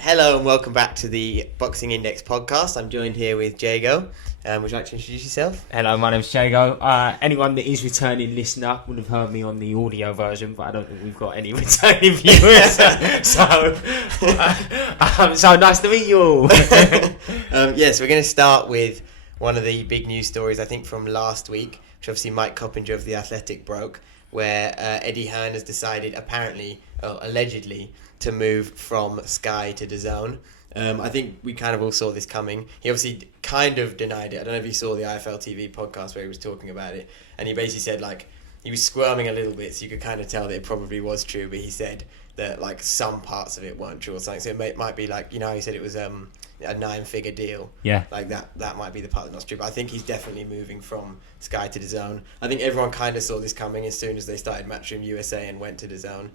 Hello and welcome back to the Boxing Index podcast. I'm joined here with Jago. Would you like to introduce yourself? Hello, my name's Jago. Anyone that is returning listener would have heard me on the audio version, but I don't think we've got any returning viewers. So nice to meet you all. So we're going to start with one of the big news stories, I think, from last week, which obviously Mike Coppinger of The Athletic broke, where Eddie Hearn has decided, allegedly, to move from Sky to DAZN. I think we kind of all saw this coming. He obviously kind of denied it. I don't know if you saw the IFL TV podcast where he was talking about it, and he basically said, he was squirming a little bit, so you could kind of tell that it probably was true, but he said that, some parts of it weren't true or something. So it might be he said it was a 9-figure deal. Yeah. That might be the part that's not true, but I think he's definitely moving from Sky to DAZN. I think everyone kind of saw this coming as soon as they started Matchroom USA and went to DAZN.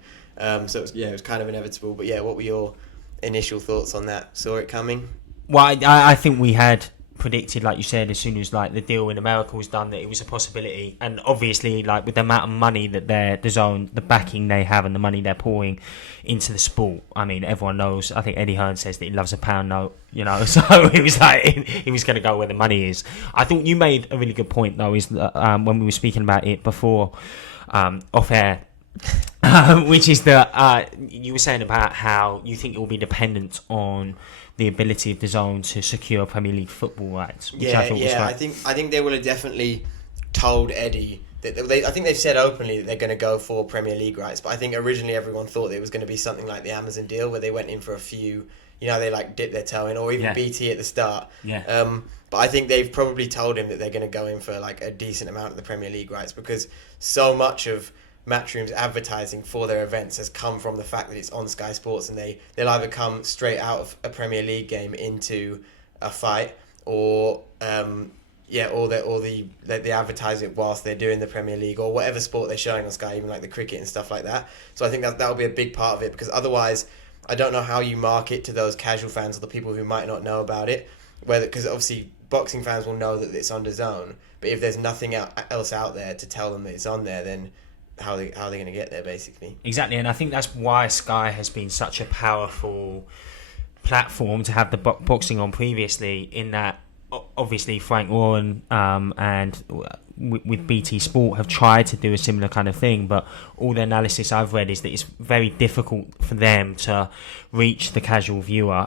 So it was kind of inevitable. But yeah, what were your initial thoughts on that? Saw it coming? Well, I think we had predicted, like you said, as soon as the deal in America was done, that it was a possibility. And obviously, with the amount of money that DAZN, the backing they have and the money they're pouring into the sport, I mean, everyone knows. I think Eddie Hearn says that he loves a pound note, so he was he was going to go where the money is. I think you made a really good point, though, is that when we were speaking about it before off air, which is that you were saying about how you think it will be dependent on the ability of DAZN to secure Premier League football rights. Which I thought was right. I think they will have definitely told Eddie that I think they've said openly that they're going to go for Premier League rights. But I think originally everyone thought it was going to be something like the Amazon deal, where they went in for a few. They dipped their toe in, or even BT at the start. Yeah. But I think they've probably told him that they're going to go in for a decent amount of the Premier League rights, because so much of Matchroom's advertising for their events has come from the fact that it's on Sky Sports, and they'll either come straight out of a Premier League game into a fight, or they advertise it whilst they're doing the Premier League or whatever sport they're showing on Sky, even the cricket and stuff like that. So I think that'll be a big part of it, because otherwise I don't know how you market to those casual fans or the people who might not know about it, because obviously boxing fans will know that it's on DAZN, but if there's nothing else out there to tell them that it's on there, then how are they going to get there, basically? Exactly, and I think that's why Sky has been such a powerful platform to have the boxing on previously, in that obviously Frank Warren and with BT Sport have tried to do a similar kind of thing, but all the analysis I've read is that it's very difficult for them to reach the casual viewer.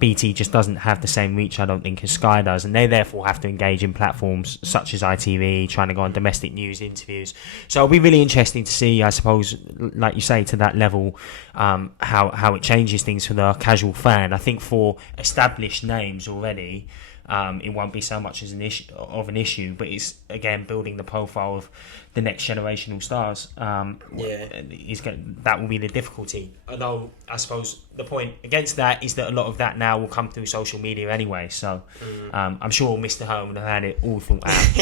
BT just doesn't have the same reach, I don't think, as Sky does, and they therefore have to engage in platforms such as ITV, trying to go on domestic news interviews. So it'll be really interesting to see, I suppose, like you say, to that level, how it changes things for the casual fan. I think for established names already, it won't be so much as an issue, but it's again building the profile of the next generational stars. That will be the difficulty. Although I suppose the point against that is that a lot of that now will come through social media anyway. So I'm sure Mr. Hearn would have had it all thought out.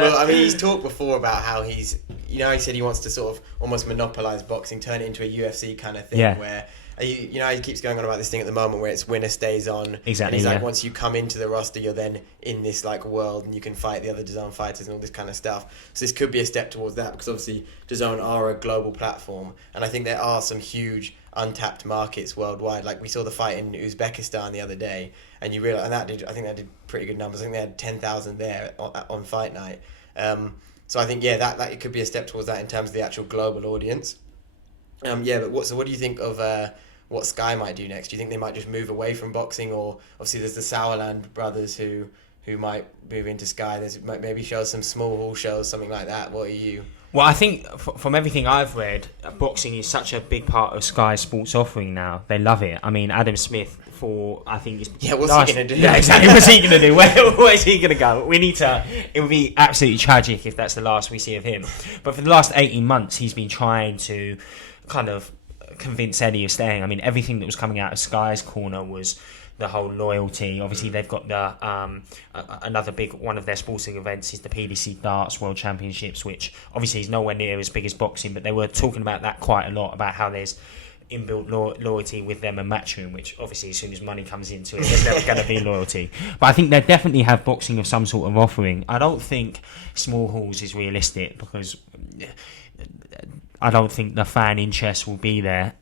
Well, I mean, he's talked before about how he said he wants to sort of almost monopolise boxing, turn it into a UFC kind of thing, where. He keeps going on about this thing at the moment where it's winner stays on. Exactly. And he's once you come into the roster, you're then in this world, and you can fight the other DAZN fighters and all this kind of stuff. So this could be a step towards that, because obviously DAZN are a global platform, and I think there are some huge untapped markets worldwide. We saw the fight in Uzbekistan the other day, and you realise, and I think that did pretty good numbers. I think they had 10,000 there on fight night. So I think that it could be a step towards that in terms of the actual global audience. But what do you think of what Sky might do next? Do you think they might just move away from boxing, or obviously there's the Sauerland brothers who might move into Sky? There's maybe show some small hall shows, something like that. What are you? Well, I think from everything I've read, boxing is such a big part of Sky Sports offering now. They love it. I mean, Adam Smith, what's he going to do? Yeah, exactly. What's he going to do? Where is he going to go? It would be absolutely tragic if that's the last we see of him. But for the last 18 months, he's been trying to kind of convince Eddie of staying. I mean, everything that was coming out of Sky's corner was the whole loyalty. Obviously, they've got the another big one of their sporting events is the PDC Darts World Championships, which obviously is nowhere near as big as boxing, but they were talking about that quite a lot, about how there's inbuilt loyalty with them and Matchroom, which obviously as soon as money comes into it, there's never going to be loyalty. But I think they definitely have boxing of some sort of offering. I don't think small halls is realistic, because I don't think the fan interest will be there.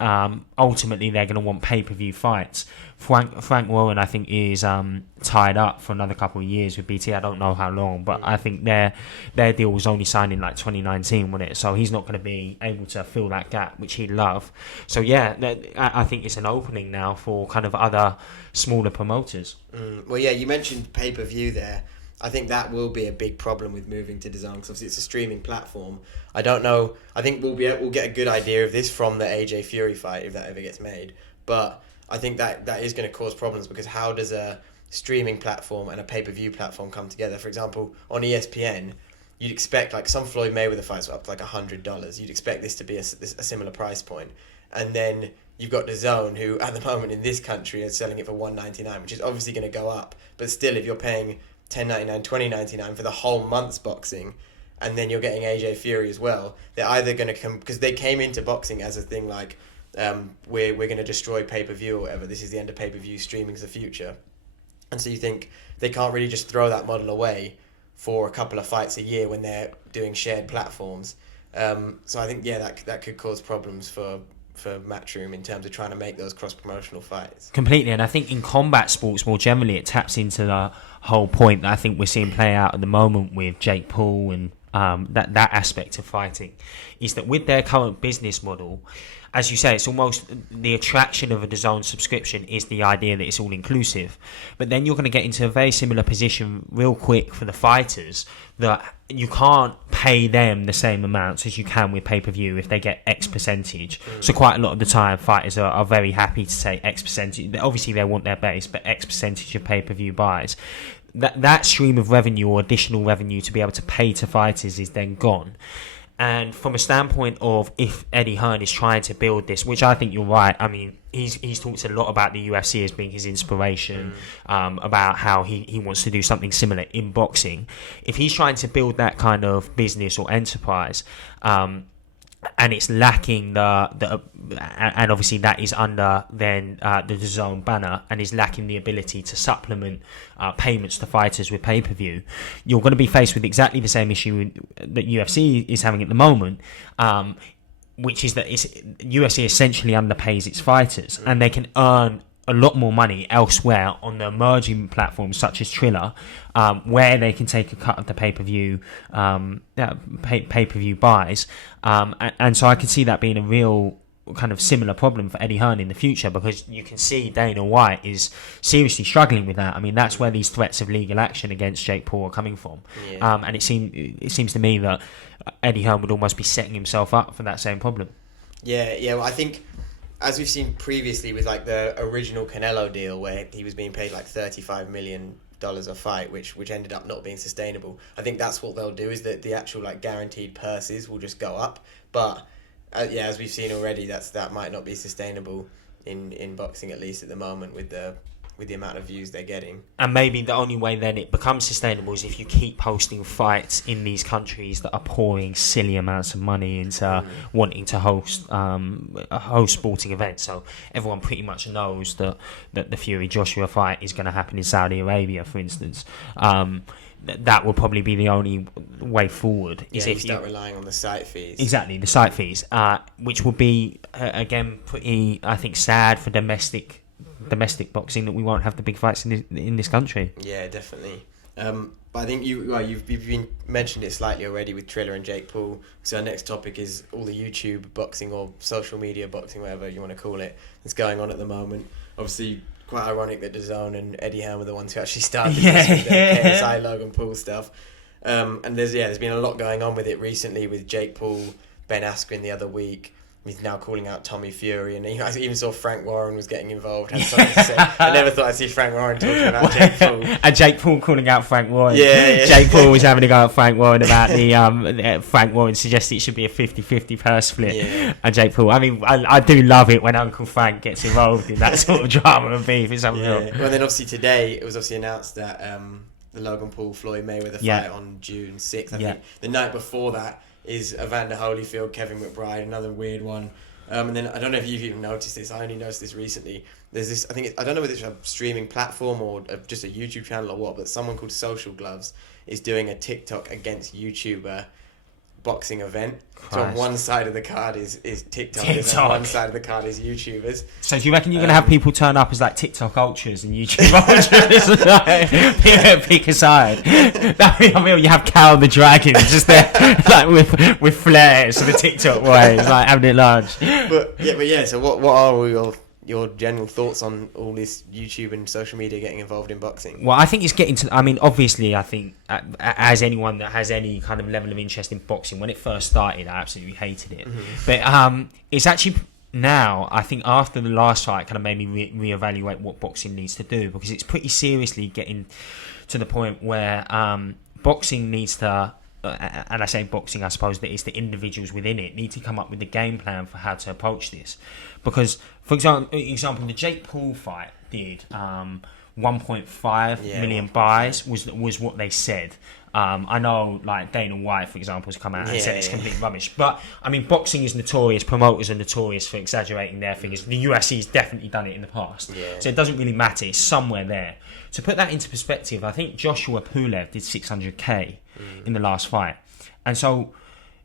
Ultimately, they're going to want pay-per-view fights. Frank Warren, I think, is tied up for another couple of years with BT. I don't know how long, but I think their deal was only signed in like 2019, wasn't it? So he's not going to be able to fill that gap, which he'd love. So yeah, I think it's an opening now for kind of other smaller promoters. Well, yeah, you mentioned pay-per-view there. I think that will be a big problem with moving to DAZN, because obviously it's a streaming platform. I don't know. I think we'll get a good idea of this from the AJ Fury fight if that ever gets made. But I think that is going to cause problems, because how does a streaming platform and a pay-per-view platform come together? For example, on ESPN, you'd expect like some Floyd Mayweather fights were up to like $100. You'd expect this to be a similar price point, and then you've got DAZN, who at the moment in this country is selling it for $199, which is obviously going to go up. But still, if you're paying $10.99, $20.99 for the whole month's boxing, and then you're getting AJ Fury as well, they're either going to come, because they came into boxing as a thing like, we're going to destroy pay-per-view or whatever, this is the end of pay-per-view, streaming's the future. And so you think they can't really just throw that model away for a couple of fights a year when they're doing shared platforms. So I think, yeah, that could cause problems for Matchroom in terms of trying to make those cross-promotional fights. Completely, and I think in combat sports more generally, it taps into the whole point that I think we're seeing play out at the moment with Jake Paul and that aspect of fighting, is that with their current business model, as you say, it's almost the attraction of a DAZN subscription is the idea that it's all inclusive. But then you're going to get into a very similar position real quick for the fighters, that you can't pay them the same amounts as you can with pay-per-view if they get X percentage. So quite a lot of the time, fighters are very happy to say X percentage. Obviously, they want their base, but X percentage of pay-per-view buys. That stream of revenue or additional revenue to be able to pay to fighters is then gone. And from a standpoint of if Eddie Hearn is trying to build this, which I think you're right, I mean, he's talked a lot about the UFC as being his inspiration, about how he wants to do something similar in boxing. If he's trying to build that kind of business or enterprise, and it's lacking and obviously that is under then the DAZN banner, and is lacking the ability to supplement payments to fighters with pay-per-view, you're going to be faced with exactly the same issue that UFC is having at the moment, which is that UFC essentially underpays its fighters, and they can earn a lot more money elsewhere on the emerging platforms such as Triller, where they can take a cut of the pay-per-view pay-per-view buys, and so I can see that being a real kind of similar problem for Eddie Hearn in the future, because you can see Dana White is seriously struggling with that. I mean, that's where these threats of legal action against Jake Paul are coming from, and it seems to me that Eddie Hearn would almost be setting himself up for that same problem. Yeah. Well, I think, as we've seen previously with like the original Canelo deal, where he was being paid like $35 million a fight, which ended up not being sustainable. I think that's what they'll do, is that the actual like guaranteed purses will just go up. But as we've seen already, that might not be sustainable in boxing, at least at the moment, with the amount of views they're getting. And maybe the only way then it becomes sustainable is if you keep hosting fights in these countries that are pouring silly amounts of money into wanting to host sporting events. So everyone pretty much knows that the Fury Joshua fight is going to happen in Saudi Arabia, for instance. That will probably be the only way forward. Is if you start relying on the site fees. Exactly, the site fees, which will be again pretty, I think, sad for domestic boxing, that we won't have the big fights in this country. Yeah, definitely. But I think you've been mentioned it slightly already with Triller and Jake Paul. So our next topic is all the YouTube boxing or social media boxing, whatever you want to call it, that's going on at the moment. Obviously, quite ironic that DAZN and Eddie Hearn were the ones who actually started this with the KSI Logan Paul stuff. And there's been a lot going on with it recently, with Jake Paul, Ben Askren the other week. He's now calling out Tommy Fury, and I even saw Frank Warren was getting involved. Had something to say. I never thought I'd see Frank Warren talking about Jake Paul. And Jake Paul calling out Frank Warren. Yeah. Jake Paul was having a go at Frank Warren about the Frank Warren suggested it should be a 50-50 purse split. Yeah. And Jake Paul, I mean, I do love it when Uncle Frank gets involved in that sort of drama and beef. It's unreal. Yeah. Well, then obviously today it was obviously announced that the Logan Paul Floyd Mayweather fight on June 6th. I think the night before that is Evander Holyfield, Kevin McBride, another weird one. And then I don't know if you've even noticed this. I only noticed this recently. There's this. I don't know whether it's a streaming platform or just a YouTube channel or what. But someone called Social Gloves is doing a TikTok against YouTuber boxing event. Christ. So on one side of the card is TikTokers, and on one side of the card is YouTubers. So do you reckon you're going to have people turn up as like TikTok ultras and YouTube ultras? Like, pick a side. I mean, you have Cal the Dragon just there, like with flares for the TikTok way, like having it large. But yeah. So what are all your general thoughts on all this YouTube and social media getting involved in boxing? Well, I think it's getting to... I mean, obviously, I think as anyone that has any kind of level of interest in boxing, when it first started, I absolutely hated it. But it's actually now, I think after the last fight, kind of made me reevaluate what boxing needs to do, because it's pretty seriously getting to the point where boxing needs to... and I say boxing, I suppose that it's the individuals within it need to come up with a game plan for how to approach this. Because, for example, the Jake Paul fight did 1.5 million buys was what they said. I know, like Dana White, for example, has come out and said it's complete rubbish. But I mean, boxing is notorious. Promoters are notorious for exaggerating their figures. The UFC's definitely done it in the past, so it doesn't really matter. It's somewhere there. To put that into perspective, I think Joshua Pulev did 600k in the last fight, and so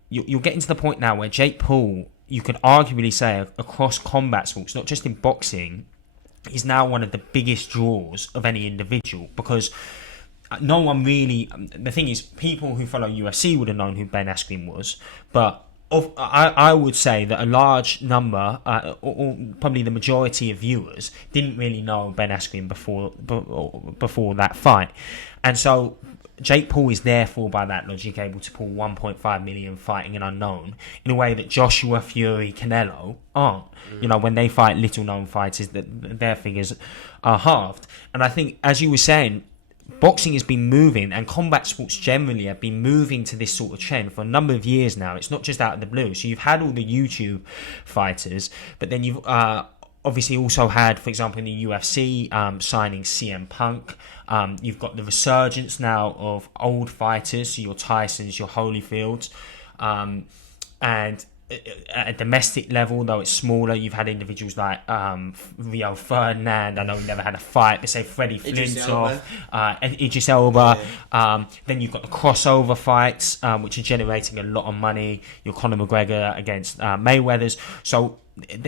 you're getting to the point now where Jake Paul, you could arguably say across combat sports, not just in boxing, is now one of the biggest draws of any individual, because no one really... The thing is, people who follow UFC would have known who Ben Askren was, but I would say that a large number, or probably the majority of viewers, didn't really know Ben Askren before that fight. And so Jake Paul is therefore, by that logic, able to pull 1.5 million fighting an unknown in a way that Joshua, Fury, Canelo aren't. You know, when they fight little known fighters, their figures are halved. And I think, as you were saying, boxing has been moving, and combat sports generally have been moving to this sort of trend for a number of years now. It's not just out of the blue. So you've had all the YouTube fighters, but then you've obviously also had, for example, in the UFC, signing CM Punk. You've got the resurgence now of old fighters, so your Tysons, your Holyfields, and at a domestic level, though it's smaller, you've had individuals like Rio Ferdinand. I know he never had a fight, but say Freddie Flintoff, Idris Elba. Then you've got the crossover fights, which are generating a lot of money. Your Conor McGregor against Mayweather's. So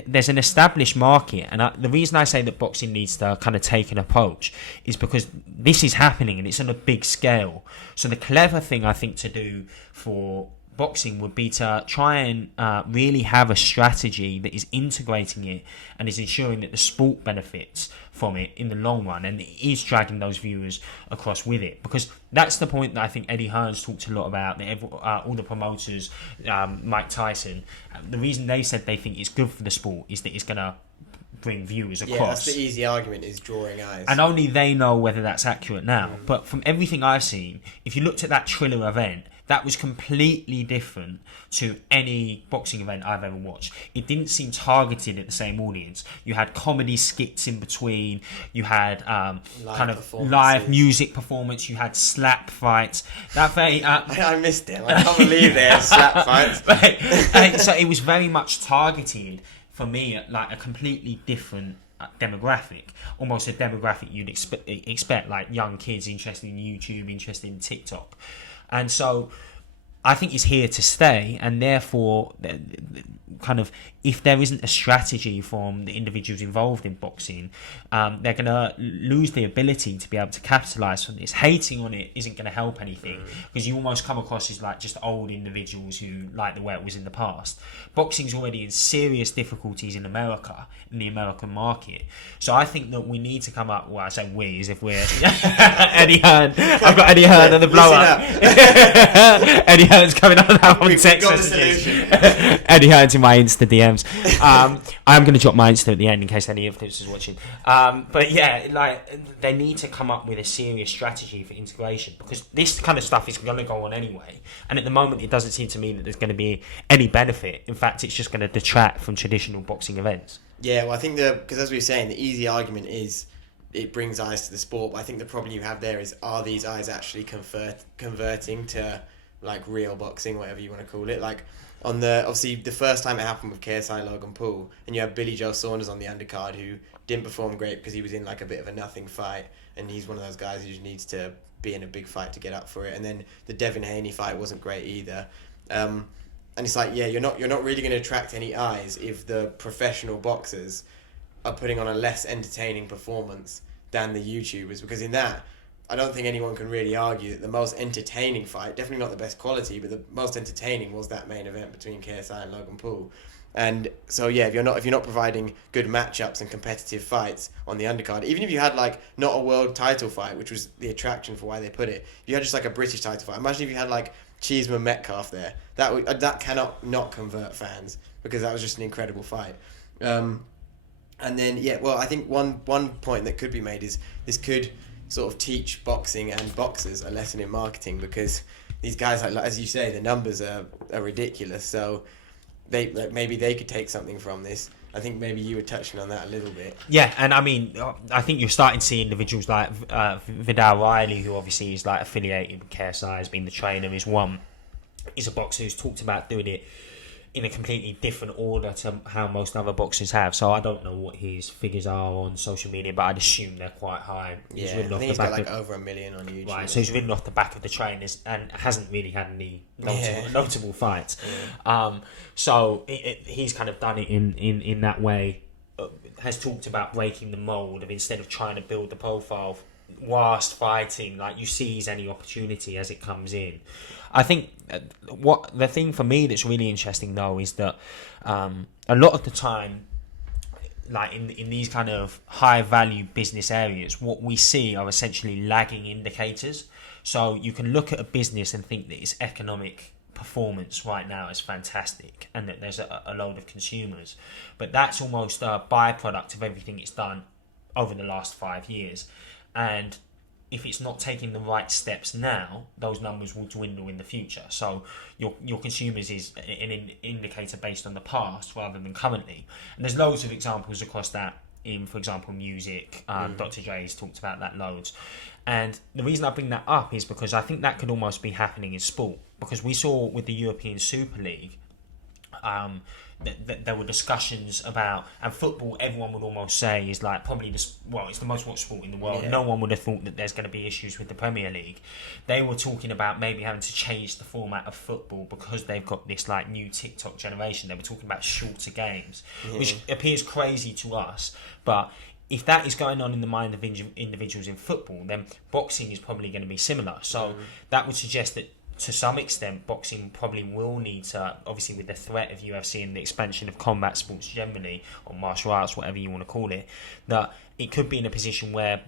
there's an established market, and the reason I say that boxing needs to kind of take an approach is because this is happening and it's on a big scale. So the clever thing I think to do for boxing would be to try and really have a strategy that is integrating it and is ensuring that the sport benefits from it in the long run, and it is dragging those viewers across with it, because that's the point that I think Eddie Hearn's talked a lot about, that all the promoters, Mike Tyson, the reason they said they think it's good for the sport is that it's going to bring viewers across. Yeah, that's the easy argument, is drawing eyes. And only they know whether that's accurate now. But from everything I've seen, if you looked at that Triller event, that was completely different to any boxing event I've ever watched. It didn't seem targeted at the same audience. You had comedy skits in between. You had kind of live music performance. You had slap fights. That very I missed it. I can't believe they had slap fights. So it was very much targeted for me at like a completely different demographic, almost a demographic you'd expect, like young kids interested in YouTube, interested in TikTok. And so I think it's here to stay, and therefore kind of, if there isn't a strategy from the individuals involved in boxing, they're going to lose the ability to be able to capitalise on this. Hating on it isn't going to help anything, because you almost come across as like just old individuals who like the way it was in the past. Boxing's already in serious difficulties in America, in the American market. So I think that we need to come up, well, I say we, as if we're Eddie Hearn. I've got Eddie Hearn on the blow up. Eddie Hearn's coming on that one text messages. Eddie Hearn's in my Insta DMs. I'm going to drop my Insta at the end in case any of this is watching. But yeah, like, they need to come up with a serious strategy for integration, because this kind of stuff is going to go on anyway. And at the moment, it doesn't seem to me that there's going to be any benefit. In fact, it's just going to detract from traditional boxing events. Yeah, well, I think because as we were saying, the easy argument is it brings eyes to the sport. But I think the problem you have there is, are these eyes actually converting to like real boxing, whatever you want to call it? Like, obviously the first time it happened with KSI Logan Paul, and you have Billy Joe Saunders on the undercard, who didn't perform great because he was in like a bit of a nothing fight, and he's one of those guys who needs to be in a big fight to get up for it. And then the Devin Haney fight wasn't great either. And it's like, yeah, you're not really going to attract any eyes if the professional boxers are putting on a less entertaining performance than the YouTubers, because in that, I don't think anyone can really argue that the most entertaining fight, definitely not the best quality, but the most entertaining was that main event between KSI and Logan Paul. And so yeah, if you're not providing good matchups and competitive fights on the undercard, even if you had like not a world title fight, which was the attraction for why they put it, if you had just like a British title fight, imagine if you had like Cheeseman Metcalf there, that cannot not convert fans, because that was just an incredible fight. And then I think one point that could be made is this could sort of teach boxing and boxers a lesson in marketing, because these guys, like as you say, the numbers are ridiculous. So maybe they could take something from this. I think maybe you were touching on that a little bit. Yeah, and I mean, I think you're starting to see individuals like Vidal Riley, who obviously is like affiliated with KSI, has been the trainer, is a boxer who's talked about doing it in a completely different order to how most other boxers have. So I don't know what his figures are on social media, but I'd assume they're quite high. Yeah, I think he's got like over 1 million on YouTube. Right, so he's ridden off the back of the trainers and hasn't really had any notable fights. Yeah. So he's kind of done it in that way. Has talked about breaking the mold of, instead of trying to build the profile whilst fighting, like you seize any opportunity as it comes in. I think what the thing for me that's really interesting though is that a lot of the time, like in these kind of high value business areas, what we see are essentially lagging indicators. So you can look at a business and think that its economic performance right now is fantastic and that there's a load of consumers, but that's almost a byproduct of everything it's done over the last 5 years. And if it's not taking the right steps now, those numbers will dwindle in the future. So your consumers is an indicator based on the past rather than currently. And there's loads of examples across that in, for example, music. Dr. Dre's talked about that loads. And the reason I bring that up is because I think that could almost be happening in sport. Because we saw with the European Super League, that there were discussions about, and football, everyone would almost say is like probably it's the most watched sport in the world. Yeah. No one would have thought that there's going to be issues with the Premier League. They were talking about maybe having to change the format of football because they've got this like new TikTok generation. They were talking about shorter games, which appears crazy to us, but if that is going on in the mind of individuals in football, then boxing is probably going to be similar. So that would suggest that to some extent, boxing probably will need to, obviously with the threat of UFC and the expansion of combat sports generally, or martial arts, whatever you want to call it, that it could be in a position where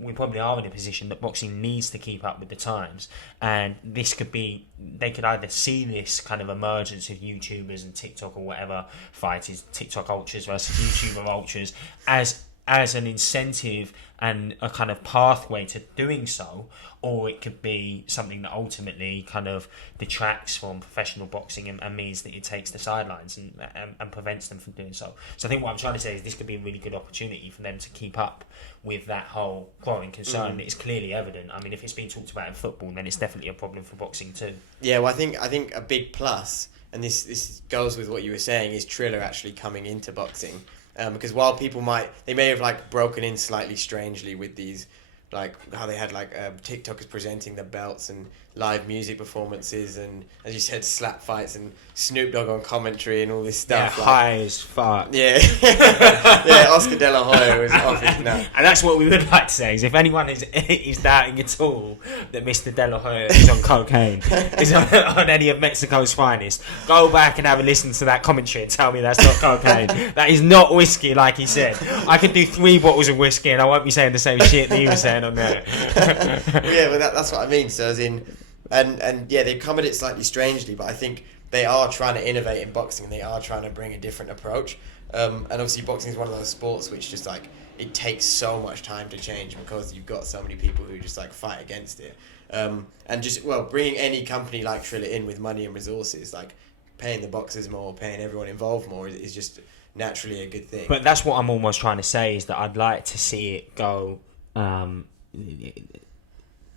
we probably are in a position that boxing needs to keep up with the times. And this could be, they could either see this kind of emergence of YouTubers and TikTok or whatever fight is, TikTok ultras versus YouTuber ultras, as an incentive and a kind of pathway to doing so, or it could be something that ultimately kind of detracts from professional boxing and means that it takes the sidelines and prevents them from doing so. So I think what I'm trying to say is this could be a really good opportunity for them to keep up with that whole growing concern that is clearly evident. I mean, if it's being talked about in football, then it's definitely a problem for boxing too. Yeah, well, I think a big plus, and this goes with what you were saying, is Triller actually coming into boxing. Because while people they may have like broken in slightly strangely with these, like how they had like TikTokers presenting the belts and live music performances and, as you said, slap fights and Snoop Dogg on commentary and all this stuff. Yeah, high as fuck. Yeah, yeah. Oscar De La Hoya was off his nut. And that's what we would like to say is if anyone is doubting at all that Mr. De La Hoya is on cocaine, is on any of Mexico's finest, go back and have a listen to that commentary and tell me that's not cocaine. That is not whiskey, like he said. I could do 3 bottles of whiskey and I won't be saying the same shit that you were saying on there. Yeah, but that's what I mean. So as in, and yeah, they've come at it slightly strangely, but I think they are trying to innovate in boxing. They are trying to bring a different approach. And obviously boxing is one of those sports which just like, it takes so much time to change because you've got so many people who just like fight against it. And just, bringing any company like Triller in with money and resources, like paying the boxers more, paying everyone involved more is just naturally a good thing. But that's what I'm almost trying to say is that I'd like to see it go,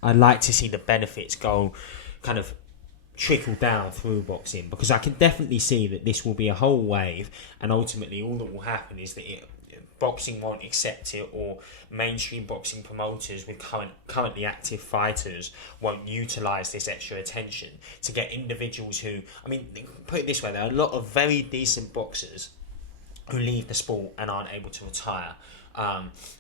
I'd like to see the benefits go kind of trickle down through boxing, because I can definitely see that this will be a whole wave, and ultimately all that will happen is that boxing won't accept it, or mainstream boxing promoters with currently active fighters won't utilise this extra attention to get individuals who, I mean, put it this way, there are a lot of very decent boxers who leave the sport and aren't able to retire,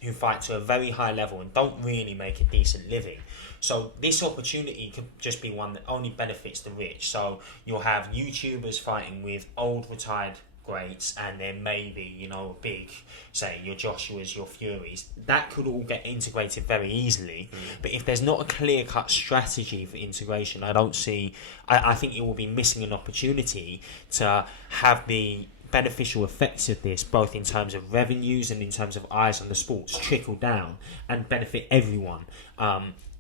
who fight to a very high level and don't really make a decent living. So this opportunity could just be one that only benefits the rich. So you'll have YouTubers fighting with old retired greats, and then maybe, you know, big, say, your Joshuas, your Furies. That could all get integrated very easily. But if there's not a clear-cut strategy for integration, I think it will be missing an opportunity to have the beneficial effects of this, both in terms of revenues and in terms of eyes on the sports, trickle down and benefit everyone,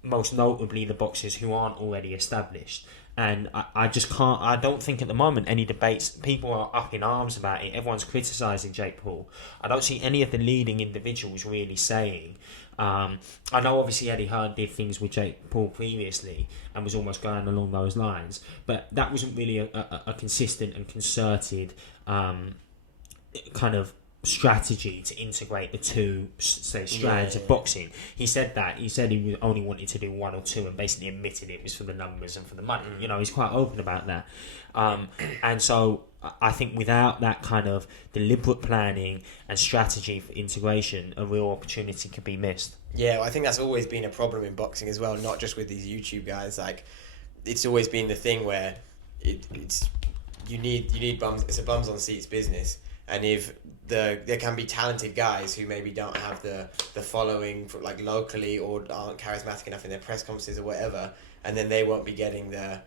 most notably the boxers who aren't already established. And I don't think at the moment any debates, people are up in arms about it, everyone's criticising Jake Paul. I don't see any of the leading individuals really saying, I know obviously Eddie Hearn did things with Jake Paul previously and was almost going along those lines, but that wasn't really a consistent and concerted kind of strategy to integrate the two, say, strands of boxing. He said he only wanted to do one or two, and basically admitted it was for the numbers and for the money. You know, he's quite open about that. And so I think without that kind of deliberate planning and strategy for integration, a real opportunity could be missed. Yeah, well, I think that's always been a problem in boxing as well, not just with these YouTube guys. Like, it's always been the thing where it's you need bums. It's a bums on seats business. And if there can be talented guys who maybe don't have the following for, like, locally, or aren't charismatic enough in their press conferences or whatever, and then they won't be getting the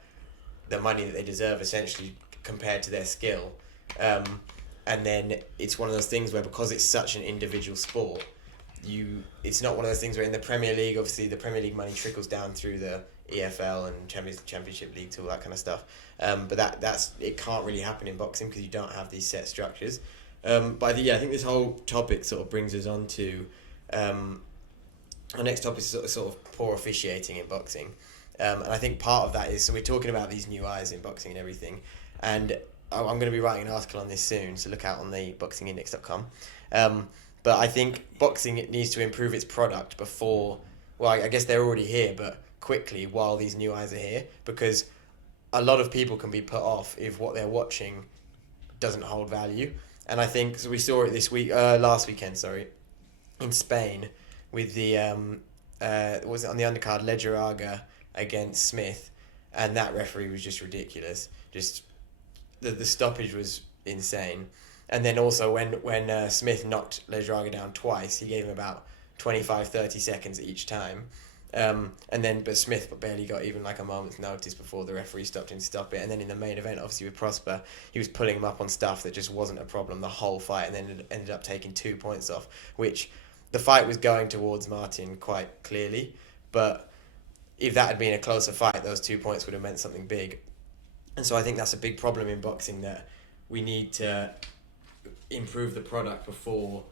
money that they deserve, essentially, compared to their skill. And then it's one of those things where, because it's such an individual sport, it's not one of those things where in the Premier League, obviously the Premier League money trickles down through the EFL and Championship League to all that kind of stuff. But it can't really happen in boxing because you don't have these set structures. But I think this whole topic sort of brings us on to our next topic is sort of poor officiating in boxing. And I think part of that is, so we're talking about these new eyes in boxing and everything, and I'm going to be writing an article on this soon, so look out on the boxingindex.com. But I think boxing needs to improve its product before, well, I guess they're already here, but quickly while these new eyes are here, because a lot of people can be put off if what they're watching doesn't hold value. And I think, so we saw it last weekend, in Spain, with the was it on the undercard, Lejoraga against Smith, and that referee was just ridiculous. Just the stoppage was insane. And then also when Smith knocked Lejoraga down twice, he gave him about 25-30 seconds each time. But Smith barely got even like a moment's notice before the referee stopped him to stop it. And then in the main event, obviously with Prosper, he was pulling him up on stuff that just wasn't a problem the whole fight, and then ended up taking 2 points off, which the fight was going towards Martin quite clearly. But if that had been a closer fight, those 2 points would have meant something big. And so I think that's a big problem in boxing, that we need to improve the product before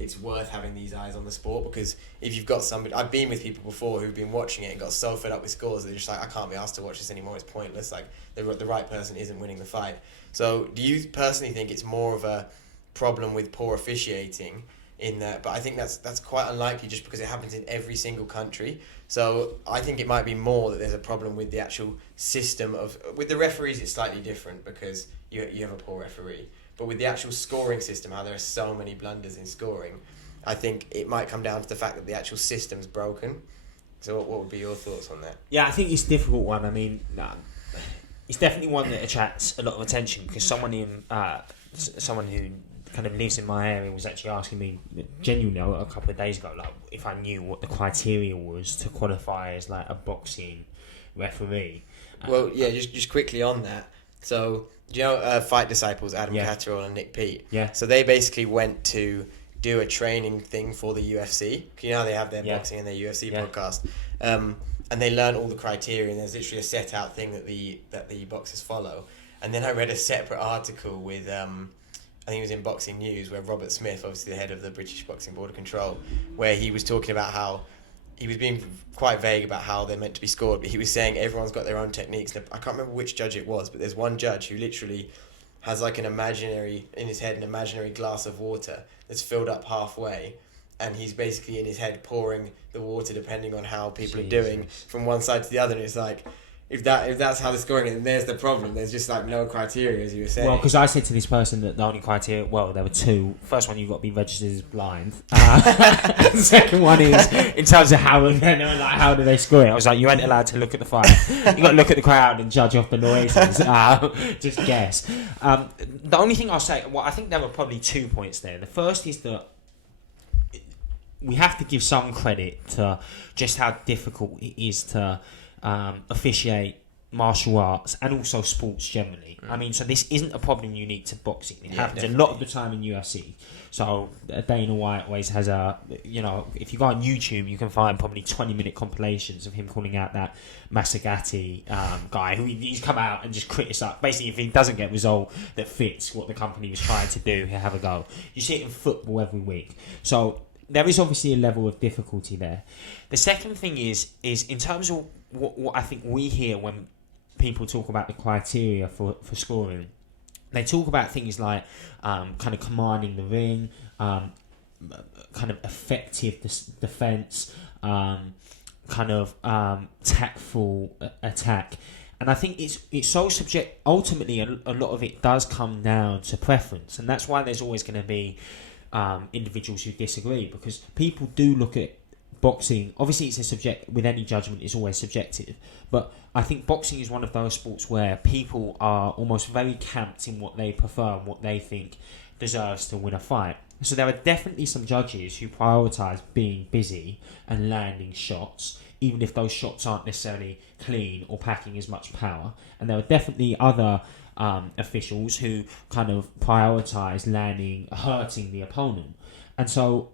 it's worth having these eyes on the sport. Because if you've got somebody, I've been with people before who've been watching it and got so fed up with scores that they're just like, I can't be asked to watch this anymore, it's pointless, like the right person isn't winning the fight. So do you personally think it's more of a problem with poor officiating in that? But I think that's quite unlikely, just because it happens in every single country. So I think it might be more that there's a problem with the actual system with the referees. It's slightly different because you have a poor referee. But with the actual scoring system, how there are so many blunders in scoring, I think it might come down to the fact that the actual system's broken. So what would be your thoughts on that? Yeah, I think it's a difficult one. I mean, it's definitely one that attracts a lot of attention, because someone who kind of lives in my area was actually asking me genuinely a couple of days ago, like, if I knew what the criteria was to qualify as like a boxing referee. Well, yeah, just quickly on that. So, do you know Fight Disciples, Adam Catterall and Nick Pete? Yeah. So they basically went to do a training thing for the UFC. You know how they have their boxing and their UFC podcast. And they learn all the criteria, and there's literally a set out thing that the boxers follow. And then I read a separate article with, I think it was in Boxing News, where Robert Smith, obviously the head of the British Boxing Board of Control, where he was talking about how he was being quite vague about how they're meant to be scored, but he was saying everyone's got their own techniques. And I can't remember which judge it was, but there's one judge who literally has like an imaginary glass of water that's filled up halfway, and he's basically in his head pouring the water depending on how people are doing from one side to the other. And it's like, if that's how they're scoring it, then there's the problem. There's just like no criteria, as you were saying. Well, because I said to this person that the only criteria, well, there were two. First one, you've got to be registered as blind. The second one is in terms of how do they score it. I was like, you ain't allowed to look at the fight. You got to look at the crowd and judge off the noises. Just guess. The only thing I'll say, well, I think there were probably 2 points there. The first is that we have to give some credit to just how difficult it is to officiate martial arts and also sports generally. I mean, so this isn't a problem unique to boxing. It happens definitely a lot of the time in UFC. So Dana White always has if you go on YouTube, you can find probably 20-minute compilations of him calling out that Masagati guy who he's come out and just criticised. Basically, if he doesn't get a result that fits what the company was trying to do, he'll have a go. You see it in football every week. So there is obviously a level of difficulty there. The second thing is in terms of what I think we hear when people talk about the criteria for scoring, they talk about things like kind of commanding the ring, kind of effective defense, kind of tactful attack. And I think it's so subject. Ultimately, a lot of it does come down to preference, and that's why there's always going to be individuals who disagree, because people do look at boxing. Obviously, it's a subject. With any judgment, it's always subjective. But I think boxing is one of those sports where people are almost very camped in what they prefer and what they think deserves to win a fight. So there are definitely some judges who prioritise being busy and landing shots, even if those shots aren't necessarily clean or packing as much power. And there are definitely other officials who kind of prioritise hurting the opponent. And so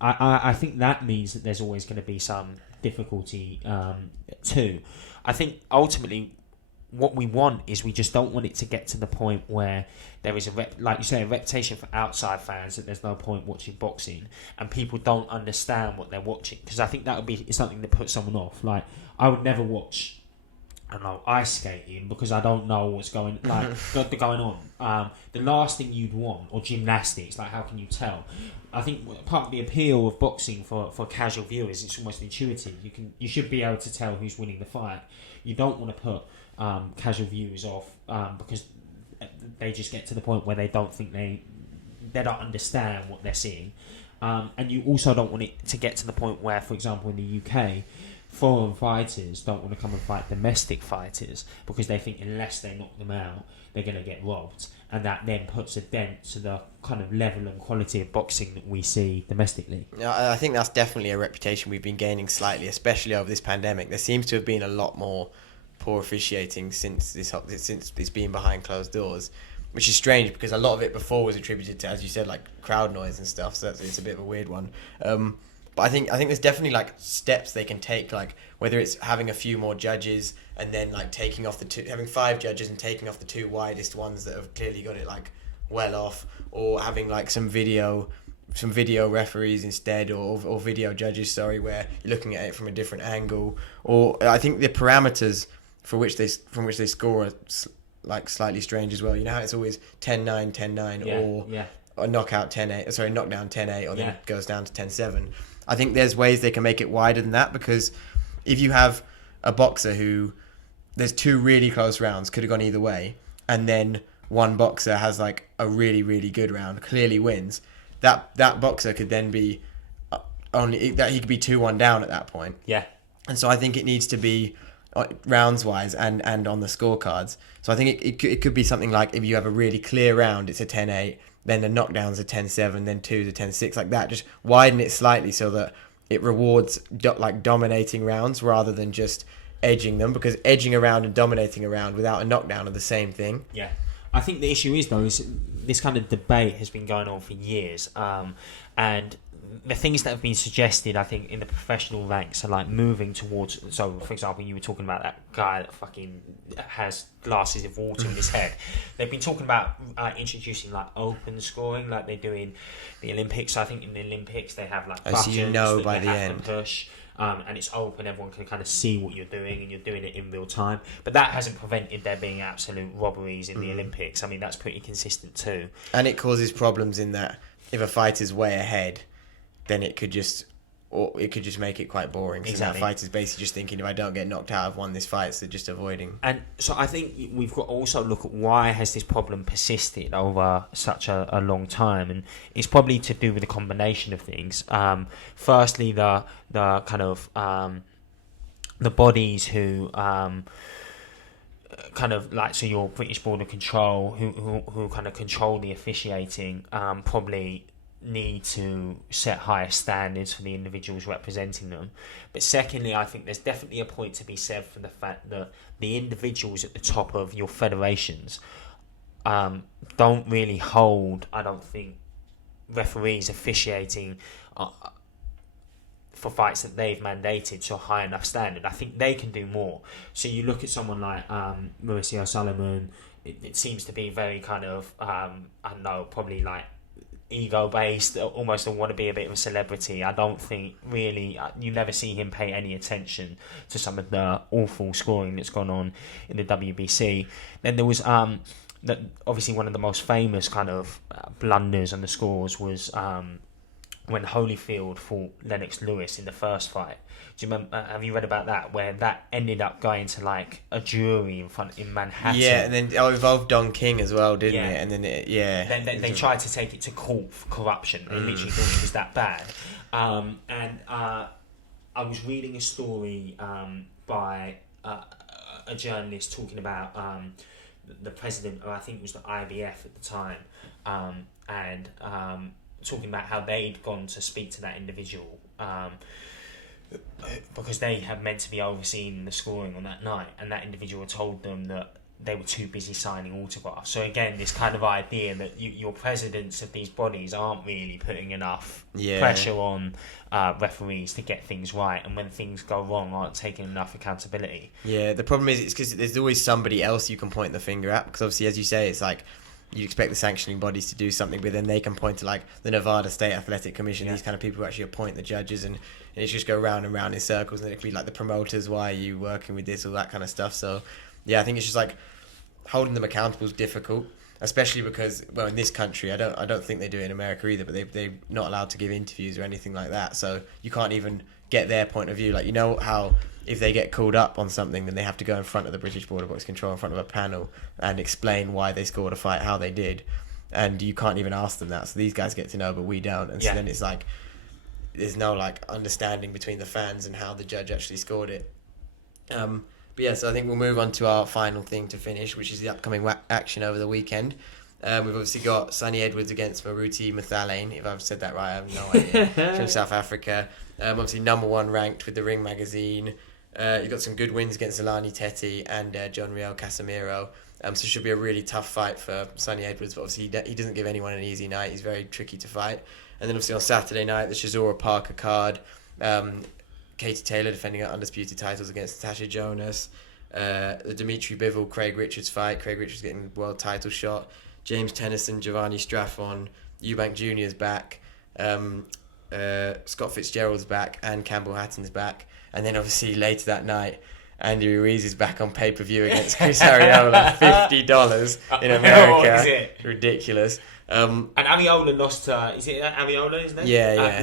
I think that means that there's always going to be some difficulty too. I think ultimately what we want is we just don't want it to get to the point where there is like you say, a reputation for outside fans that there's no point watching boxing and people don't understand what they're watching, because I think that would be something that puts someone off. Like, I would never watch, I don't know, ice skating because I don't know what's going on. The last thing you'd want, or gymnastics, like how can you tell? I think part of the appeal of boxing for casual viewers, it's almost intuitive. You should be able to tell who's winning the fight. You don't want to put casual viewers off because they just get to the point where they don't think they don't understand what they're seeing, and you also don't want it to get to the point where, for example, in the UK, foreign fighters don't want to come and fight domestic fighters because they think unless they knock them out, they're going to get robbed, and that then puts a dent to the kind of level and quality of boxing that we see domestically. I think that's definitely a reputation we've been gaining slightly, especially over this pandemic. There seems to have been a lot more poor officiating since it's been behind closed doors, which is strange because a lot of it before was attributed to, as you said, like crowd noise and stuff. So it's a bit of a weird one. But I think there's definitely like steps they can take, like whether it's having a few more judges and then like having 5 judges and taking off the 2 widest ones that have clearly got it like well off, or having like some video referees instead, or video judges, where you're looking at it from a different angle. Or I think the parameters from which they score are like slightly strange as well. You know how it's always 10-9, 10-9, or knockout 10-8, knockdown 10-8, or then it goes down to 10-7. I think there's ways they can make it wider than that, because if you have a boxer who there's 2 really close rounds, could have gone either way, and then one boxer has like a really, really good round, clearly wins, that boxer could then be he could be 2-1 down at that point. Yeah. And so I think it needs to be rounds wise and on the scorecards. So I think it could be something like, if you have a really clear round, it's a 10-8, then the knockdowns are 10-7, then 2's a 10-6, like that. Just widen it slightly so that it rewards dominating rounds rather than just edging them, because edging around and dominating around without a knockdown are the same thing. Yeah. I think the issue is this kind of debate has been going on for years, and the things that have been suggested, I think, in the professional ranks are like moving towards. So, for example, you were talking about that guy that fucking has glasses of water in his head. They've been talking about introducing like open scoring, like they do in the Olympics. I think in the Olympics they have like buttons that by they the have end. to push. And it's open, everyone can kind of see what you're doing, and you're doing it in real time. But that hasn't prevented there being absolute robberies in the Olympics. I mean, that's pretty consistent too. And it causes problems in that if a fighter's way ahead, then it could just make it quite boring. So Exactly. that fighter's basically just thinking, if I don't get knocked out, I've won this fight, so just avoiding. And so I think we've got to also look at why has this problem persisted over such a long time, and it's probably to do with a combination of things. Firstly, the kind of the bodies who kind of like, so your British Border Control who kind of control the officiating probably need to set higher standards for the individuals representing them. But secondly, I think there's definitely a point to be said for the fact that the individuals at the top of your federations don't really hold, I don't think, referees officiating for fights that they've mandated to a high enough standard. I think they can do more. So you look at someone like Mauricio Solomon, it seems to be very kind of, I don't know, probably like ego-based, almost want to be a bit of a celebrity. I don't think really, you never see him pay any attention to some of the awful scoring that's gone on in the WBC. Then there was that obviously one of the most famous kind of blunders on the scores was when Holyfield fought Lennox Lewis in the first fight. Do you remember? Have you read about that? Where that ended up going to like a jury in Manhattan. Yeah, and then it involved Don King as well, didn't it? And then Then they tried to take it to court for corruption. They literally thought it was that bad. I was reading a story by a journalist talking about the president, or I think it was the IBF at the time, and talking about how they'd gone to speak to that individual because they had meant to be overseeing the scoring on that night, and that individual told them that they were too busy signing autographs. So again, this kind of idea that your presidents of these bodies aren't really putting enough pressure on referees to get things right, and when things go wrong, aren't taking enough accountability. Yeah, the problem is it's because there's always somebody else you can point the finger at, because obviously, as you say, it's like you expect the sanctioning bodies to do something, but then they can point to like the Nevada State Athletic Commission, these kind of people who actually appoint the judges, and it's just go round and round in circles, and then it could be like the promoters, why are you working with this, all that kind of stuff. So yeah, I think it's just like holding them accountable is difficult, especially because, well, in this country, I don't think they do it in America either, but they're not allowed to give interviews or anything like that, so you can't even get their point of view. Like, you know how if they get called up on something, then they have to go in front of the British Border Box Control, in front of a panel, and explain why they scored a fight, how they did, and you can't even ask them that. So these guys get to know, but we don't, and so then it's like there's no like understanding between the fans and how the judge actually scored it. But yeah, so I think we'll move on to our final thing to finish, which is the upcoming action over the weekend. We've obviously got Sonny Edwards against Maruti Mathalane, if I've said that right, I have no idea, from South Africa. Obviously number one ranked with the Ring magazine. You've got some good wins against Zolani Teti and John Riel Casemiro. So it should be a really tough fight for Sonny Edwards, but obviously he doesn't give anyone an easy night. He's very tricky to fight. And then obviously on Saturday night, the Chisora Parker card. Katie Taylor defending her undisputed titles against Natasha Jonas. The Dimitri Bivol, Craig Richards fight. Craig Richards getting world title shot. James Tennyson, Giovanni Straffon. Eubank Jr.'s back. Scott Fitzgerald's back. And Campbell Hatton's back. And then obviously later that night, Andy Ruiz is back on pay-per-view against Chris Arreola. $50 in America. What is it? Ridiculous. And Arreola lost to, is it Arreola, isn't it? Yeah.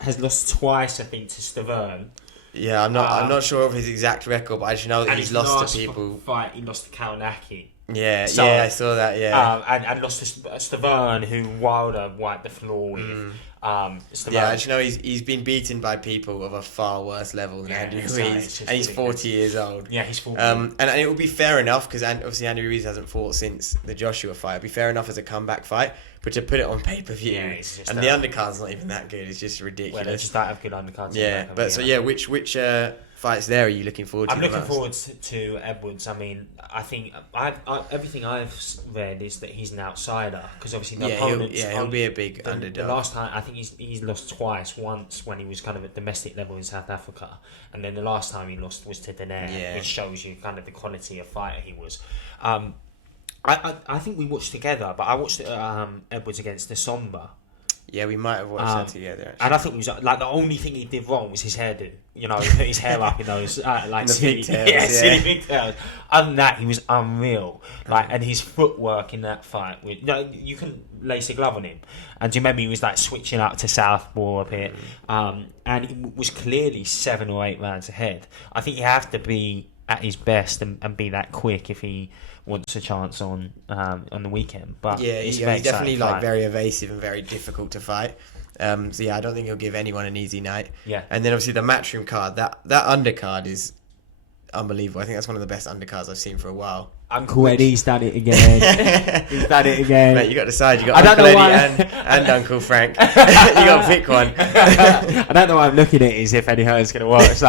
Has lost twice, I think, to Stavern. Yeah, I'm not sure of his exact record, but I just know that he's lost to people. Fight, he lost to Kaunaki. Yeah, I saw that. Yeah, and lost to Stavern, who Wilder wiped the floor with. I just know he's been beaten by people of a far worse level than Andy Ruiz, and he's 40 years old. Yeah, he's 40. And it would be fair enough, because obviously Andy Ruiz hasn't fought since the Joshua fight. It'd be fair enough as a comeback fight, but to put it on pay-per-view, it's just and the undercard's not even that good, it's just ridiculous. Well, they just don't have good undercards. Yeah, but so which fights there are you looking forward to? I'm looking forward to Edwards. I mean, I think everything I've read is that he's an outsider because obviously the opponents. He'll be a big underdog. The last time I think he's lost twice. Once when he was kind of at domestic level in South Africa, and then the last time he lost was to Danair, which shows you kind of the quality of fighter he was. I think we watched together, but I watched Edwards against the Somba. Yeah, we might have watched that together. Actually. And I think it was like the only thing he did wrong was his hairdo. You know, he put his hair up in those like silly pigtails. Other than that, he was unreal. Like, and his footwork in that fight, you can lace a glove on him. And do you remember he was like switching up to southpaw a bit, and he was clearly 7 or 8 rounds ahead. I think you have to be at his best and be that quick if he wants a chance on the weekend. But he's definitely like very evasive and very difficult to fight. So yeah, I don't think he'll give anyone an easy night. Yeah. And then obviously the Matchroom card, that undercard is unbelievable. I think that's one of the best undercards I've seen for a while. Uncle Eddie's done it again. He's done it again. Mate, you got to decide. You got Uncle Eddie and Uncle Frank. You got to pick one. I don't know why I'm looking at it as if Eddie Hearn's going to watch.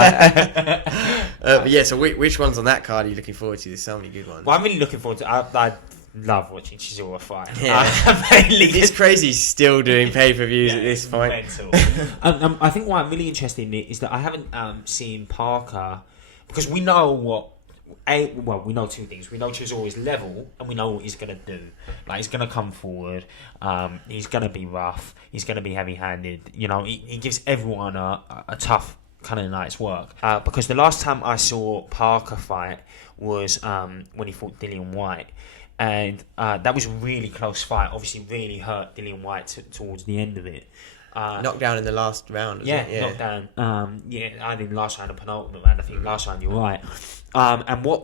But yeah, so which ones on that card are you looking forward to? There's so many good ones. Well, I'm really looking forward to. I love watching Chisora fight. Yeah. It's crazy he's still doing pay-per-views at this point. I think why I'm really interested in it is that I haven't seen Parker, because we know we know two things. We know Chisora's level, and we know what he's going to do. Like, he's going to come forward. He's going to be rough. He's going to be heavy-handed. You know, he gives everyone a tough kind of night's work. Because the last time I saw Parker fight was when he fought Dillian Whyte. And that was a really close fight. Obviously, really hurt Dillian Whyte towards the end of it. Knocked down in the last round. Knocked down. I think last round, the penultimate round. I think last round you're right. And what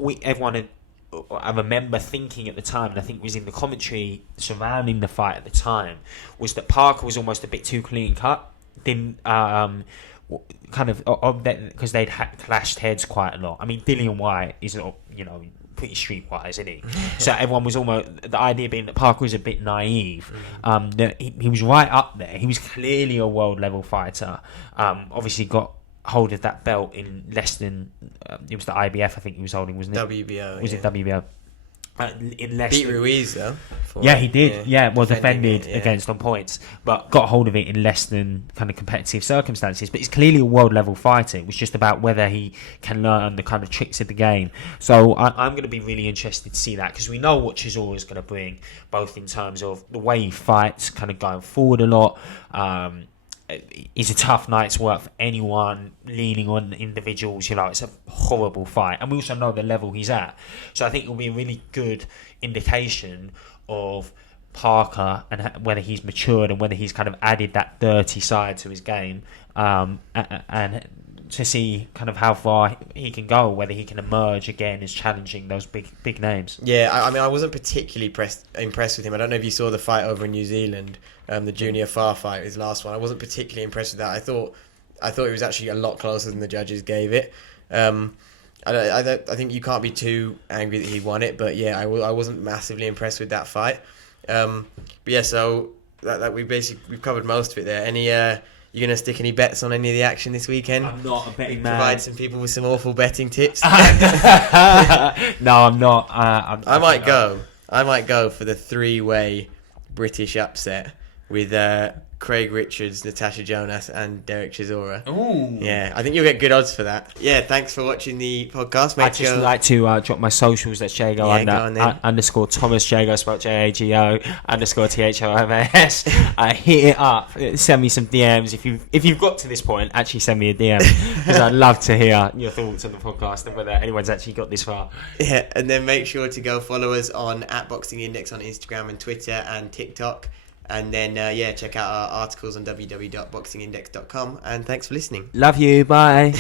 I remember thinking at the time, and I think was in the commentary surrounding the fight at the time, was that Parker was almost a bit too clean cut. Didn't kind of because they'd clashed heads quite a lot. I mean, Dillian Whyte is pretty streetwise, isn't he? So everyone was almost, the idea being that Parker was a bit naive. That he was right up there. He was clearly a world level fighter. Obviously got hold of that belt in less than it was the IBF I think he was holding, wasn't it? WBO. Was it WBO? Beat Ruiz though. He did. Defended against on points, but got hold of it in less than kind of competitive circumstances. But he's clearly a world level fighter. It was just about whether he can learn the kind of tricks of the game. So I'm going to be really interested to see that, because we know what Chisora is going to bring, both in terms of the way he fights, kind of going forward a lot. It's a tough night's work for anyone leaning on individuals. It's a horrible fight, and we also know the level he's at. So I think it will be a really good indication of Parker and whether he's matured and whether he's kind of added that dirty side to his game, and to see kind of how far he can go, whether he can emerge again as challenging those big names. Yeah, I mean, I wasn't particularly impressed with him. I don't know if you saw the fight over in New Zealand, the Junior Farr fight, his last one. I wasn't particularly impressed with that. I thought it was actually a lot closer than the judges gave it. I think you can't be too angry that he won it, but yeah, I wasn't massively impressed with that fight. But yeah, so that we've covered most of it there. You going to stick any bets on any of the action this weekend? I'm not a betting man. Provide some people with some awful betting tips? No, I'm not. I might go for the 3-way British upset with Craig Richards, Natasha Jonas, and Derek Chisora. Ooh. Yeah, I think you'll get good odds for that. Yeah, thanks for watching the podcast. I'd just like to drop my socials. That's Jago underscore Thomas, Jago spelled Jago underscore THOMAS. Hit it up. Send me some DMs if you've got to this point. Actually, send me a DM, because I'd love to hear your thoughts on the podcast and whether anyone's actually got this far. Yeah, and then make sure to go follow us on @BoxingIndex on Instagram and Twitter and TikTok. And then, check out our articles on www.boxingindex.com. And thanks for listening. Love you. Bye.